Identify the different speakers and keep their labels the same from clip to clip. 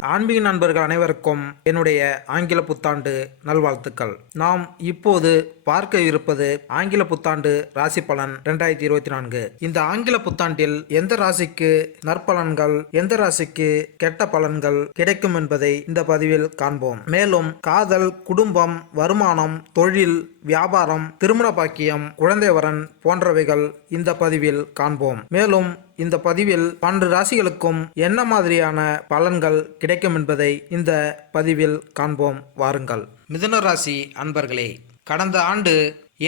Speaker 1: ஆன்மீக நண்பர்கள் அனைவருக்கும் என்னுடைய ஆங்கில புத்தாண்டு நல்வாழ்த்துக்கள். நாம் இப்போது பார்க்க இருப்பது ஆங்கில புத்தாண்டு ராசி பலன் ரெண்டாயிரத்தி இருபத்தி நான்கு. இந்த ஆங்கில புத்தாண்டில் எந்த ராசிக்கு நற்பலன்கள் எந்த ராசிக்கு கெட்ட பலன்கள் கிடைக்கும் என்பதை இந்த பதிவில் காண்போம். மேலும் காதல் குடும்பம் வருமானம் தொழில் வியாபாரம் திருமண பாக்கியம் குழந்தைவரன் போன்றவைகள் இந்த பதிவில் காண்போம். மேலும் இந்த பதிவில் பன்னெண்டு ராசிகளுக்கும் என்ன மாதிரியான பலன்கள் கிடைக்கும் என்பதை இந்த பதிவில் காண்போம். வாருங்கள். மிதுன ராசி அன்பர்களே கடந்த ஆண்டு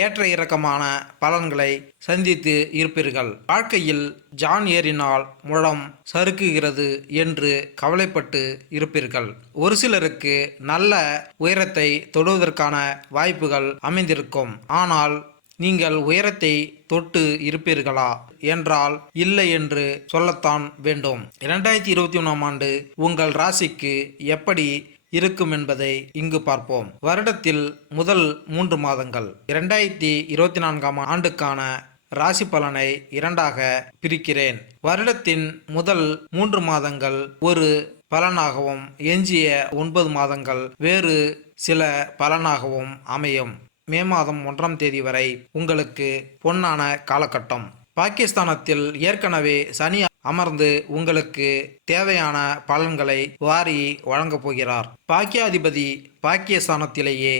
Speaker 1: ஏற்ற இறக்கமான பலன்களை சந்தித்து இருப்பீர்கள். வாழ்க்கையில் ஜான் ஏறினால் முழம் சறுக்குகிறது என்று கவலைப்பட்டு இருப்பீர்கள். ஒரு சிலருக்கு நல்ல உயரத்தை தொடுவதற்கான வாய்ப்புகள் அமைந்திருக்கும். ஆனால் நீங்கள் உயரத்தை தொட்டு இருப்பீர்களா என்றால் இல்லை என்று சொல்லத்தான் வேண்டும். இரண்டாயிரத்தி இருபத்தி ஒன்றாம் ஆண்டு உங்கள் ராசிக்கு எப்படி இருக்கும் என்பதை இங்கு பார்ப்போம். வருடத்தில் முதல் மூன்று மாதங்கள். இரண்டாயிரத்தி இருபத்தி நான்காம் ஆண்டுக்கான ராசி பலனை இரண்டாக பிரிக்கிறேன். வருடத்தின் முதல் மூன்று மாதங்கள் ஒரு பலனாகவும் எஞ்சிய ஒன்பது மாதங்கள் வேறு சில பலனாகவும் அமையும். மே மாதம் ஒன்றாம் தேதி வரை உங்களுக்கு பொன்னான காலகட்டம். பாகிஸ்தானத்தில் ஏற்கனவே சனி அமர்ந்து உங்களுக்கு தேவையான பலன்களை வாரி வழங்கப் போகிறார். பாக்கியாதிபதி பாக்கியஸ்தானத்திலேயே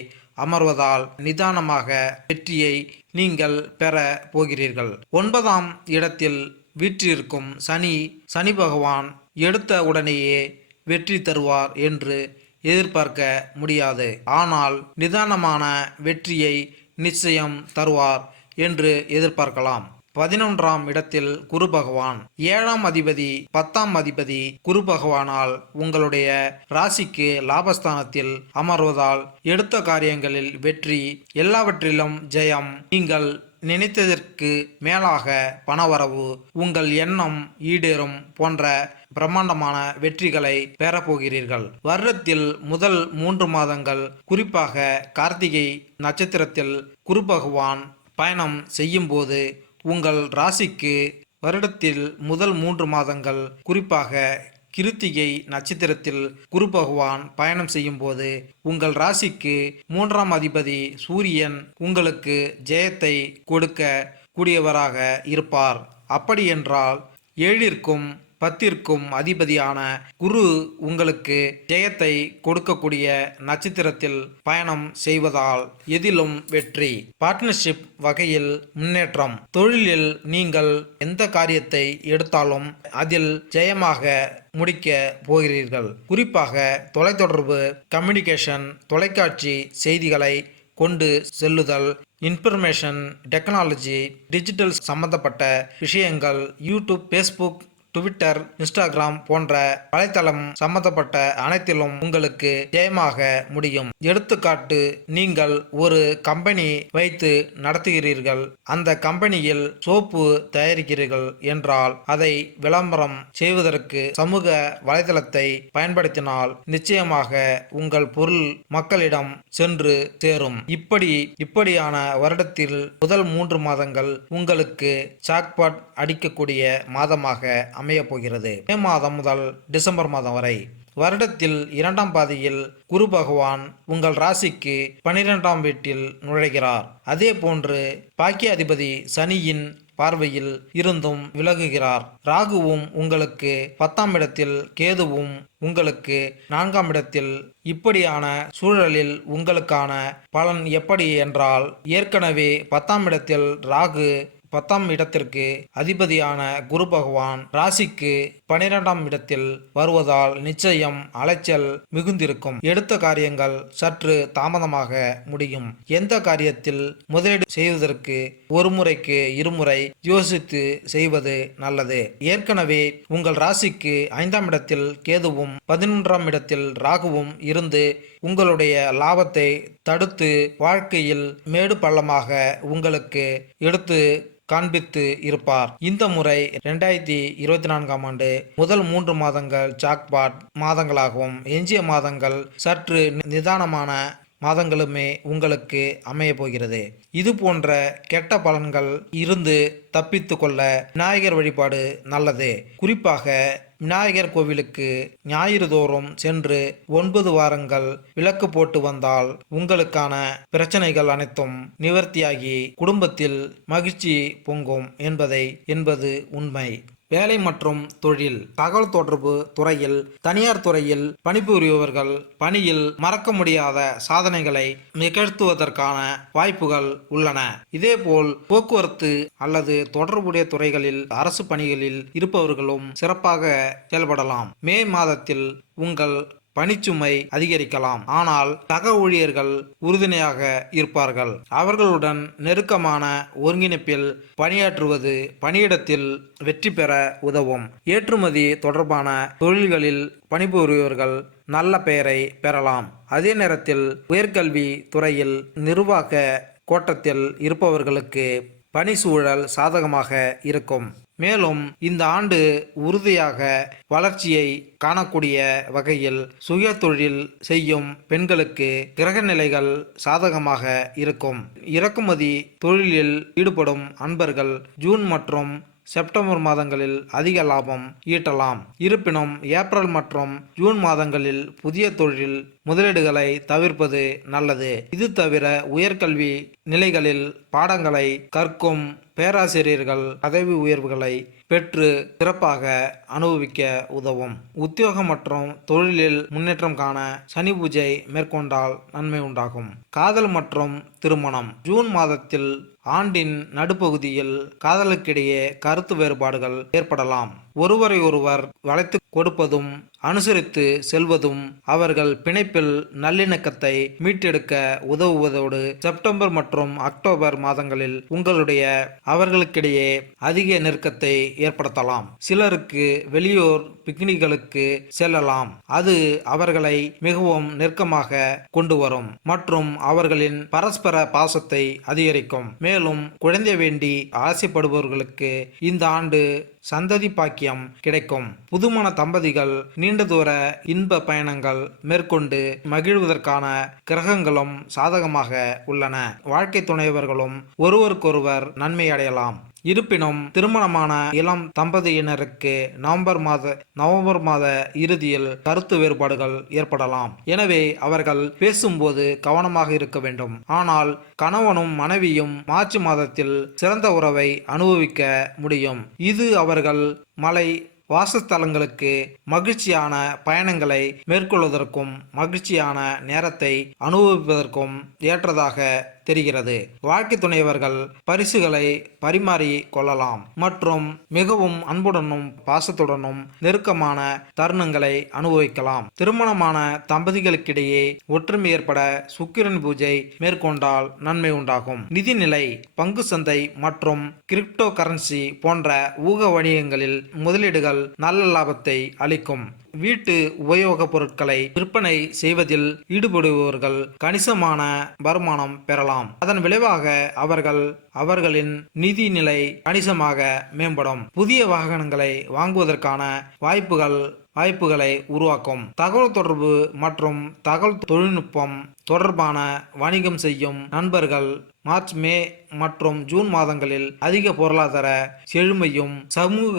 Speaker 1: அமர்வதால் நிதானமாக வெற்றியை நீங்கள் பெற போகிறீர்கள். ஒன்பதாம் இடத்தில் வீற்றிருக்கும் சனி சனி பகவான் எடுத்த உடனேயே வெற்றி தருவார் என்று எதிர்பார்க்க முடியாது. ஆனால் நிதானமான வெற்றியை நிச்சயம் தருவார் என்று எதிர்பார்க்கலாம். பதினொன்றாம் இடத்தில் குரு பகவான். ஏழாம் அதிபதி பத்தாம் அதிபதி குரு பகவானால் உங்களுடைய ராசிக்கு லாபஸ்தானத்தில் அமர்வதால் எடுத்த காரியங்களில் வெற்றி எல்லாவற்றிலும் ஜெயம். நீங்கள் நினைத்ததற்கு மேலாக பணவரவு உங்கள் எண்ணம் ஈடேறும் போன்ற பிரம்மாண்டமான வெற்றிகளை பெறப்போகிறீர்கள். வருடத்தில் முதல் மூன்று மாதங்கள் குறிப்பாக கார்த்திகை நட்சத்திரத்தில் குரு பகவான் பயணம் செய்யும்போது உங்கள் ராசிக்கு வருடத்தில் முதல் மூன்று மாதங்கள் குறிப்பாக கிருத்திகை நட்சத்திரத்தில் குரு பகவான் பயணம் செய்யும்போது உங்கள் ராசிக்கு மூன்றாம் அதிபதி சூரியன் உங்களுக்கு ஜெயத்தை கொடுக்க கூடியவராக இருப்பார். அப்படியென்றால் ஏழிற்கும் பத்திற்கும் அதிபதியான குரு உங்களுக்கு ஜெயத்தை கொடுக்கக்கூடிய நட்சத்திரத்தில் பயணம் செய்வதால் எதிலும் வெற்றி. பார்ட்னர்ஷிப் வகையில் முன்னேற்றம். தொழிலில் நீங்கள் எந்த காரியத்தை எடுத்தாலும் அதில் ஜெயமாக முடிக்க போகிறீர்கள். குறிப்பாக தொலைத்தொடர்பு கம்யூனிகேஷன் தொலைக்காட்சி செய்திகளை கொண்டு செல்லுதல் இன்ஃபர்மேஷன் டெக்னாலஜி டிஜிட்டல் சம்பந்தப்பட்ட விஷயங்கள் யூடியூப் ஃபேஸ்புக் ட்விட்டர் இன்ஸ்டாகிராம் போன்ற வலைத்தளம் சம்பந்தப்பட்ட அனைத்திலும் உங்களுக்கு ஜெயமாக முடியும். எடுத்துக்காட்டு நீங்கள் ஒரு கம்பெனி வைத்து நடத்துகிறீர்கள். அந்த கம்பெனியில் சோப்பு தயாரிக்கிறீர்கள் என்றால் அதை விளம்பரம் செய்வதற்கு சமூக வலைதளத்தை பயன்படுத்தினால் நிச்சயமாக உங்கள் பொருள் மக்களிடம் சென்று சேரும். இப்படி இப்படியான வருடத்தில் முதல் மூன்று மாதங்கள் உங்களுக்கு சாக்பாட் அடிக்கக்கூடிய மாதமாக அமையப் போகிறது மே மாதம் முதல் டிசம்பர் மாதம் வரை வருடத்தில் இரண்டாம் பாதியில் குரு பகவான் உங்கள் ராசிக்கு பனிரெண்டாம் வீட்டில் நுழைகிறார். அதே போன்று பாக்கிய அதிபதி சனியின் பார்வையில் இருந்தும் விலகுகிறார். ராகுவும் உங்களுக்கு பத்தாம் இடத்தில் கேதுவும் உங்களுக்கு நான்காம் இடத்தில். இப்படியான சூழலில் உங்களுக்கான பலன் எப்படி என்றால் ஏற்கனவே பத்தாம் இடத்தில் ராகு பத்தாம் இடத்திற்கு அதிபதியான குரு பகவான் ராசிக்கு பனிரெண்டாம் இடத்தில் வருவதால் நிச்சயம் அலைச்சல் மிகுந்திருக்கும். எடுத்த காரியங்கள் சற்று தாமதமாக முடியும். எந்த காரியத்தில் முதலீடு செய்வதற்கு ஒரு முறைக்கு இருமுறை யோசித்து செய்வது நல்லது. ஏற்கனவே உங்கள் ராசிக்கு ஐந்தாம் இடத்தில் கேதுவும் பதினொன்றாம் இடத்தில் ராகுவும் இருந்து உங்களுடைய லாபத்தை தடுத்து வாழ்க்கையில் மேடு பள்ளமாக உங்களுக்கு எடுத்து காண்பித்து இருப்பார். இந்த முறை ரெண்டாயிரத்தி இருபத்தி நான்காம் ஆண்டு முதல் மூன்று மாதங்கள் ஜாக்பாட் மாதங்களாகவும் எஞ்சிய மாதங்கள் சற்று நிதானமான மாதங்களுமே உங்களுக்கு அமைய போகிறது. இது போன்ற கெட்ட பலன்கள் இருந்து தப்பித்து கொள்ள விநாயகர் வழிபாடு நல்லது. குறிப்பாக விநாயகர் கோவிலுக்கு ஞாயிறு தோறும் சென்று ஒன்பது வாரங்கள் விளக்கு போட்டு வந்தால் உங்களுக்கான பிரச்சனைகள் அனைத்தும் நிவர்த்தியாகி குடும்பத்தில் மகிழ்ச்சி பொங்கும் என்பதை என்பது உண்மை. வேலை மற்றும் தொழில் தகவல் தொடர்பு துறையில் தனியார் துறையில் பணிபுரிபவர்கள் பணியில் மறக்க முடியாத சாதனைகளை நிகழ்த்துவதற்கான வாய்ப்புகள் உள்ளன. இதேபோல் போக்குவரத்து அல்லது தொடர்புடைய துறைகளில் அரசு பணிகளில் இருப்பவர்களும் சிறப்பாக செயல்படலாம். மே மாதத்தில் உங்கள் பணிச்சுமை அதிகரிக்கலாம். ஆனால் சக ஊழியர்கள் உறுதுணையாக இருப்பார்கள். அவர்களுடன் நெருக்கமான ஒருங்கிணைப்பில் பணியாற்றுவது பணியிடத்தில் வெற்றி பெற உதவும். ஏற்றுமதி தொடர்பான தொழில்களில் பணிபுரிபவர்கள் நல்ல பெயரை பெறலாம். அதே நேரத்தில் உயர்கல்வி துறையில் நிர்வாக கோட்டத்தில் இருப்பவர்களுக்கு பணி சூழல் சாதகமாக இருக்கும். மேலும் இந்த ஆண்டு உறுதியாக வளர்ச்சியை காணக்கூடிய வகையில் சுய தொழில் செய்யும் பெண்களுக்கு கிரக நிலைகள் சாதகமாக இருக்கும். இறக்குமதி தொழிலில் ஈடுபடும் அன்பர்கள் ஜூன் மற்றும் செப்டம்பர் மாதங்களில் அதிக லாபம் ஈட்டலாம். இருப்பினும் ஏப்ரல் மற்றும் ஜூன் மாதங்களில் புதிய தொழில் முதலீடுகளை தவிர்ப்பது நல்லது. இது தவிர உயர்கல்வி நிலைகளில் பாடங்களை கற்கும் பேராசிரியர்கள் பதவி உயர்வுகளை பெற்று சிறப்பாக அனுபவிக்க உதவும். உத்தியோகம் மற்றும் தொழிலில் முன்னேற்றம் காண சனி பூஜை மேற்கொண்டால் நன்மை உண்டாகும். காதல் மற்றும் திருமணம். ஜூன் மாதத்தில் ஆண்டின் நடுப்பகுதியில் காதலுக்கிடையே கருத்து வேறுபாடுகள் ஏற்படலாம். ஒருவரை ஒருவர் வளைத்து கொடுப்பதும் அனுசரித்து செல்வதும் அவர்கள் பிணைப்பில் நல்லிணக்கத்தை மீட்டெடுக்க உதவுவதோடு செப்டம்பர் மற்றும் அக்டோபர் மாதங்களில் உங்களுடைய அவர்களுக்கிடையே அதிக நெருக்கத்தை ஏற்படுத்தலாம். சிலருக்கு வெளியூர் பிக்னிக்களுக்கு செல்லலாம். அது அவர்களை மிகவும் நெருக்கமாக கொண்டு வரும் மற்றும் அவர்களின் பரஸ்பர பாசத்தை அதிகரிக்கும். மேலும் குழந்தை வேண்டி ஆசைப்படுபவர்களுக்கு இந்த ஆண்டு சந்ததி பாக்கியம் கிடைக்கும். புதுமண தம்பதிகள் நீண்ட தூர இன்ப பயணங்கள் மேற்கொண்டு மகிழ்வதற்கான கிரகங்களும் சாதகமாக உள்ளன. வாழ்க்கை துணைவர்களும் ஒருவருக்கொருவர் நன்மை அடையலாம் இருப்பினும் திருமணமான இளம் தம்பதியினருக்கு நவம்பர் மாத நவம்பர் மாத இறுதியில் கருத்து வேறுபாடுகள் ஏற்படலாம். எனவே அவர்கள் பேசும்போது கவனமாக இருக்க வேண்டும். ஆனால் கணவனும் மனைவியும் மார்ச் மாதத்தில் சிறந்த உறவை அனுபவிக்க முடியும். இது அவர்கள் மலை வாசஸ்தலங்களுக்கு மகிழ்ச்சியான பயணங்களை மேற்கொள்வதற்கும் மகிழ்ச்சியான நேரத்தை அனுபவிப்பதற்கும் ஏற்றதாக தெரிகிறது. வாழ்க்கை துணைவர்கள் பரிசுகளை பரிமாறி கொள்ளலாம் மற்றும் மிகவும் அன்புடனும் பாசத்துடனும் நெருக்கமான தருணங்களை அனுபவிக்கலாம். திருமணமான தம்பதிகளுக்கிடையே ஒற்றுமை ஏற்பட சுக்கிரன் பூஜை மேற்கொண்டால் நன்மை உண்டாகும். நிதிநிலை பங்கு சந்தை மற்றும் கிரிப்டோ கரன்சி போன்ற ஊக வணிகங்களில் முதலீடுகள் நல்ல லாபத்தை அளிக்கும். வீட்டு உபயோகப் பொருட்களை விற்பனை செய்வதில் ஈடுபடுபவர்கள் கணிசமான வருமானம் பெறலாம். அதன் விளைவாக அவர்கள் அவர்களின் நிதி நிலை கணிசமாக மேம்படும். புதிய வாகனங்களை வாங்குவதற்கான வாய்ப்புகள் வாய்ப்புகளை உருவாக்கும். தகவல் தொடர்பு மற்றும் தகவல் தொழில்நுட்பம் தொடர்பான வணிகம் செய்யும் நண்பர்கள் மார்ச் மே மற்றும் ஜூன் மாதங்களில் அதிக பொருளாதார செழுமையும் சமூக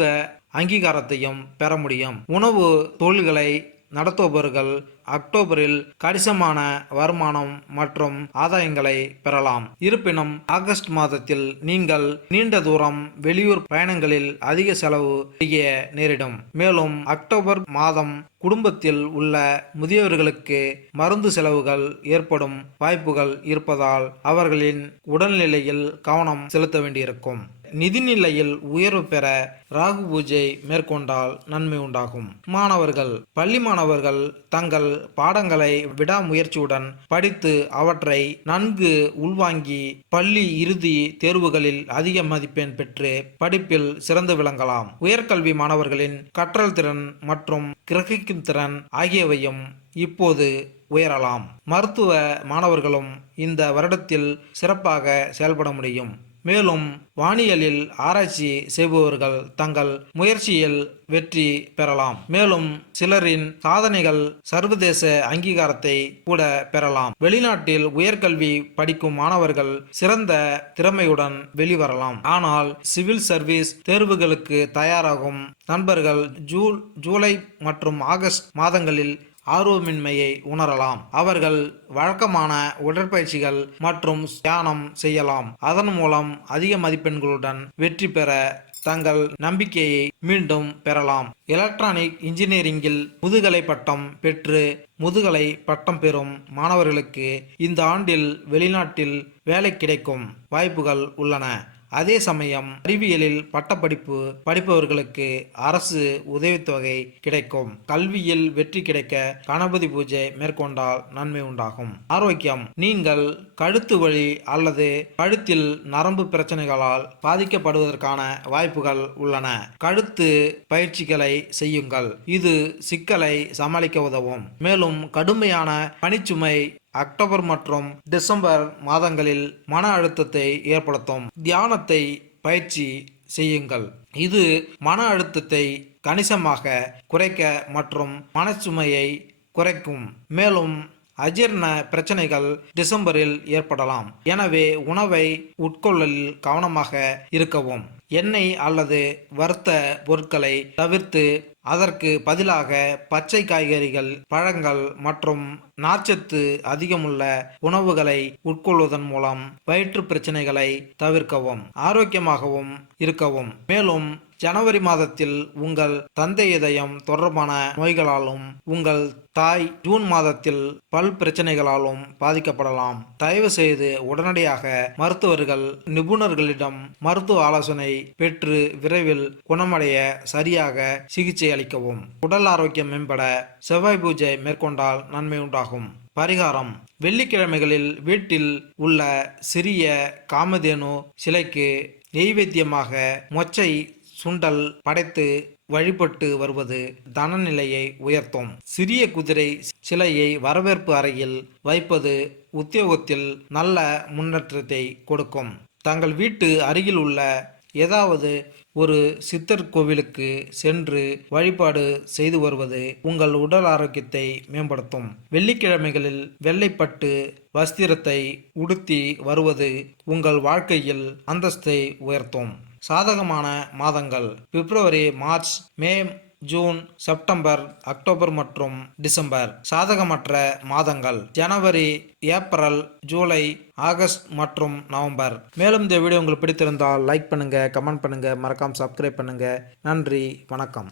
Speaker 1: அங்கீகாரத்தையும் பெற முடியும். உணவு தொழில்களை நடத்துபவர்கள் அக்டோபரில் கணிசமான வருமானம் மற்றும் ஆதாயங்களை பெறலாம். இருப்பினும் ஆகஸ்ட் மாதத்தில் நீங்கள் நீண்ட தூரம் வெளியூர் பயணங்களில் அதிக செலவு செய்ய நேரிடும். மேலும் அக்டோபர் மாதம் குடும்பத்தில் உள்ள முதியவர்களுக்கு மருந்து செலவுகள் ஏற்படும் வாய்ப்புகள் இருப்பதால் அவர்களின் உடல்நிலையில் கவனம் செலுத்த வேண்டியிருக்கும். நிதிநிலையில் உயர்வு பெற ராகு பூஜை மேற்கொண்டால் நன்மை உண்டாகும். மாணவர்கள் பள்ளி மாணவர்கள் தங்கள் பாடங்களை விடாமுயற்சியுடன் படித்து அவற்றை நன்கு உள்வாங்கி பள்ளி இறுதி தேர்வுகளில் அதிக மதிப்பெண் பெற்று படிப்பில் சிறந்து விளங்கலாம். உயர்கல்வி மாணவர்களின் கற்றல் திறன் மற்றும் கிரகிக்கும் திறன் ஆகியவையும் இப்போது உயரலாம். மருத்துவ மாணவர்களும் இந்த வருடத்தில் சிறப்பாக செயல்பட முடியும். மேலும் வானியலில் ஆராய்ச்சி செய்பவர்கள் தங்கள் முயற்சியில் வெற்றி பெறலாம். மேலும் சிலரின் சாதனைகள் சர்வதேச அங்கீகாரத்தை கூட பெறலாம். வெளிநாட்டில் உயர்கல்வி படிக்கும் மாணவர்கள் சிறந்த திறமையுடன் வெளிவரலாம். ஆனால் சிவில் சர்வீஸ் தேர்வுகளுக்கு தயாராகும் நண்பர்கள் ஜூன் ஜூலை மற்றும் ஆகஸ்ட் மாதங்களில் ஆர்வமின்மையை உணரலாம். அவர்கள் வழக்கமான உடற்பயிற்சிகள் மற்றும் தியானம் செய்யலாம். அதன் மூலம் அதிக மதிப்பெண்களுடன் வெற்றி பெற தங்கள் நம்பிக்கையை மீண்டும் பெறலாம். எலக்ட்ரானிக் இன்ஜினியரிங்கில் முதுகலை பட்டம் பெற்று முதுகலை பட்டம் பெறும் மாணவர்களுக்கு இந்த ஆண்டில் வெளிநாட்டில் வேலை கிடைக்கும் வாய்ப்புகள் உள்ளன. அதே சமயம் அறிவியலில் பட்டப்படிப்பு படிப்பவர்களுக்கு அரசு உதவித்தொகை கிடைக்கும். கல்வியில் வெற்றி கிடைக்க கணபதி பூஜை மேற்கொண்டால் நன்மை உண்டாகும். ஆரோக்கியம் நீங்கள் கழுத்து வழி அல்லது கழுத்தில் நரம்பு பிரச்சனைகளால் பாதிக்கப்படுவதற்கான வாய்ப்புகள் உள்ளன. கழுத்து பயிற்சிகளை செய்யுங்கள். இது சிக்கலை சமாளிக்க உதவும். மேலும் கடுமையான பணிச்சுமை அக்டோபர் மற்றும் டிசம்பர் மாதங்களில் மன அழுத்தத்தை ஏற்படுத்தும். தியானத்தை பயிற்சி செய்யுங்கள். இது மன அழுத்தத்தை கணிசமாக குறைக்க மற்றும் மனச்சுமையை குறைக்கும். மேலும் அஜீரண பிரச்சனைகள் டிசம்பரில் ஏற்படலாம். எனவே உணவை உட்கொள்ளலில் கவனமாக இருக்கவும். எண்ணெய் அல்லது வறுத்த பொருட்களை தவிர்த்து அதற்கு பதிலாக பச்சை காய்கறிகள் பழங்கள் மற்றும் நார்ச்சத்து அதிகமுள்ள உணவுகளை உட்கொள்வதன் மூலம் வயிற்று பிரச்சனைகளை தவிர்க்கவும் ஆரோக்கியமாகவும் இருக்கவும். மேலும் ஜனவரி மாதத்தில் உங்கள் தந்தை இதயம் தொடர்பான நோய்களாலும் உங்கள் தாய் ஜூன் மாதத்தில் பல் பிரச்சனைகளாலும் பாதிக்கப்படலாம். தயவு செய்து உடனடியாக மருத்துவர்கள் நிபுணர்களிடம் மருத்துவ ஆலோசனை பெற்று விரைவில் குணமடைய சரியாக சிகிச்சை அளிக்கவும். உடல் ஆரோக்கியம் மேம்பட செவ்வாய் பூஜை மேற்கொண்டால் நன்மை உண்டாகும். பரிகாரம். வெள்ளிக்கிழமைகளில் வீட்டில் உள்ள சிறிய காமதேனு சிலைக்கு நெய்வேத்தியமாக மொச்சை சுண்டல் படைத்து வழிபட்டு வருவது தனநிலையை உயர்த்தும். சிறிய குதிரை சிலையை வரவேற்பு அறையில் வைப்பது உத்தியோகத்தில் நல்ல முன்னேற்றத்தை கொடுக்கும். தங்கள் வீட்டு அருகில் உள்ள ஏதாவது ஒரு சித்தர் கோவிலுக்கு சென்று வழிபாடு செய்து வருவது உங்கள் உடல் ஆரோக்கியத்தை மேம்படுத்தும். வெள்ளிக்கிழமைகளில் வெள்ளைப்பட்டு வஸ்திரத்தை உடுத்தி வருவது உங்கள் வாழ்க்கையில் அந்தஸ்தை உயர்த்தும். சாதகமான மாதங்கள். February March May June September October மற்றும் டிசம்பர். சாதகமற்ற மாதங்கள். ஜனவரி ஏப்ரல் ஜூலை ஆகஸ்ட் மற்றும் நவம்பர். மேலும் இந்த வீடியோ உங்களுக்கு பிடித்திருந்தால் லைக் பண்ணுங்கள் கமெண்ட் பண்ணுங்கள் மறக்காமல் சப்ஸ்கிரைப் பண்ணுங்கள் நன்றி வணக்கம்.